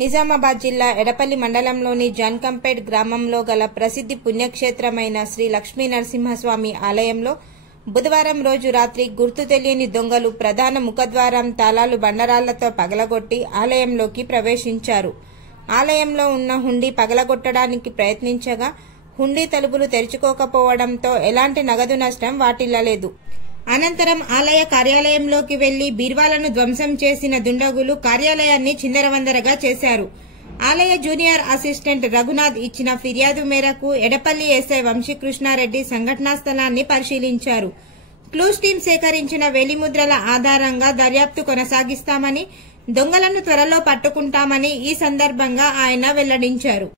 నిజామాబాద్ జిల్లా ఎడపల్లి మండలంలోని జాన్కంపేట్ గ్రామంలో గల ప్రసిద్ధి పుణ్యక్షేత్రమైన శ్రీ లక్ష్మీ నరసింహస్వామి ఆలయంలో బుధవారం రోజు రాత్రి గుర్తు తెలియని దొంగలు ప్రధాన ముఖద్వారం తాళాలు బండరాళ్లతో పగలగొట్టి ఆలయంలోకి ప్రవేశించారు. ఆలయంలో ఉన్న హుండీ పగలగొట్టడానికి ప్రయత్నించగా హుండీ తలుపులు తెరుచుకోకపోవడంతో ఎలాంటి నగదు నష్టం వాటిల్లలేదు. అనంతరం ఆలయ కార్యాలయంలోకి వెళ్లి బీర్వాలను ధ్వంసం చేసిన దుండగులు కార్యాలయాన్ని చిందరవందరగా చేశారు. ఆలయ జూనియర్ అసిస్టెంట్ రఘునాథ్ ఇచ్చిన ఫిర్యాదు మేరకు ఎడపల్లి ఎస్ఐ వంశీకృష్ణారెడ్డి సంఘటనా స్థలాన్ని పరిశీలించారు. క్లూస్ టీం సేకరించిన వేలిముద్రల ఆధారంగా దర్యాప్తు కొనసాగిస్తామని, దొంగలను త్వరలో పట్టుకుంటామని ఈ సందర్భంగా ఆయన వెల్లడించారు.